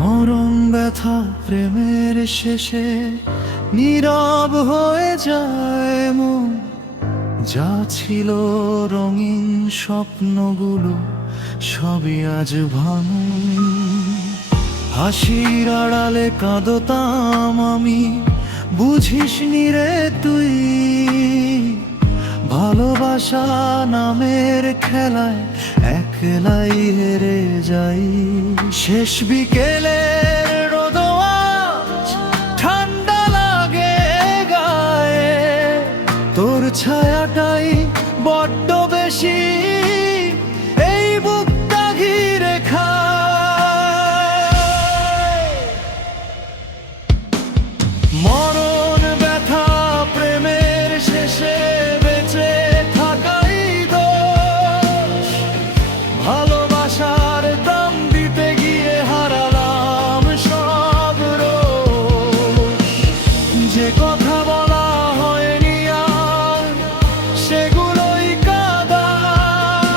মরণ ব্যথা প্রেমের শেষে নীরব হয়ে যায় মন। যা ছিল রঙিন স্বপ্নগুলো সবই আজ ভাঙন। হাসির আড়ালে কাঁদতাম আমি, বুঝিসনি রে তুই। ভালোবাসা নামের খেলায় একলাই হেরে যাই। শেষ বিকেলের রোদও আজ ঠান্ডা লাগে গায়ে। তোর ছায়াটাই বড্ড বেশি এই বুকটা ঘিরে খায়। মরণ ব্যথা প্রেমের শেষে বেঁচে থাকাই দোষ। ভালোবাসার দাম দিতে গিয়ে হারালাম সব রোষ। যে কথা বলা হয়নি আর সেগুলোই কাঁদায়।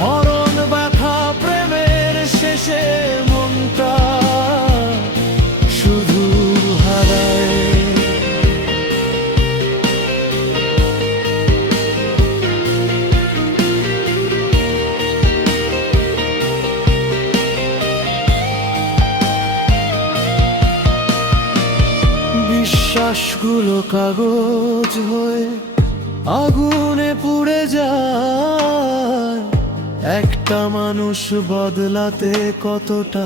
মরণ ব্যথা প্রেমের শেষে মনটা শুধু হারায়। বিশ্বাসগুলো কাগজ হয়ে আগুনে পুড়ে যায়। একটা মানুষ বদলাতে কতটা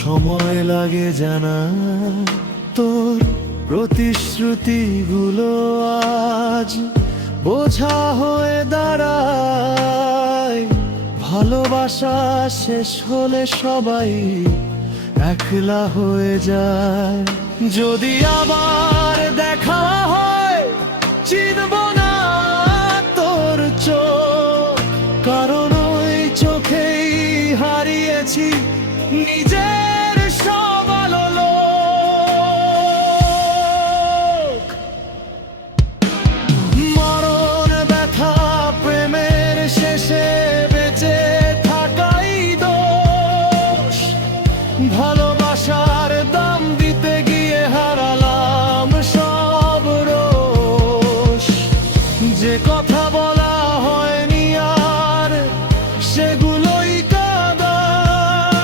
সময় লাগে জানা। তোর প্রতিশ্রুতিগুলো আজ বোঝা হয়ে দাঁড়ায়। ভালোবাসা শেষ হলে সবাই একলা হয়ে যায়। যদি আবার দেখা হয় চিনব না তোর চোখ, কারণ ওই চোখেই হারিয়েছি নিজের সব আলোক। মরণ ব্যথা প্রেমের শেষে বেঁচে থাকাই দোষ। ভালোবাসার দাম দিতে গিয়ে হারালাম সব রোষ। যে কথা বলা হয়নি আর সেগুলোই কাঁদায়।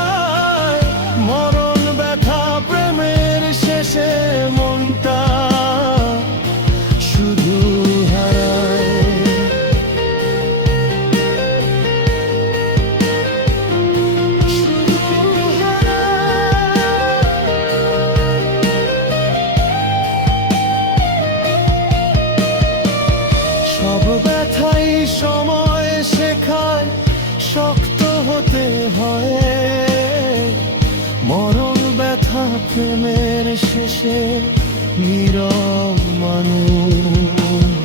মরণ ব্যথা প্রেমের শেষে মনটা শুধু হারায়। সব ব্যথাই সময় শেখায় শক্ত হতে হয়। মরণ ব্যথা প্রেমের শেষে নীরব মানুষ।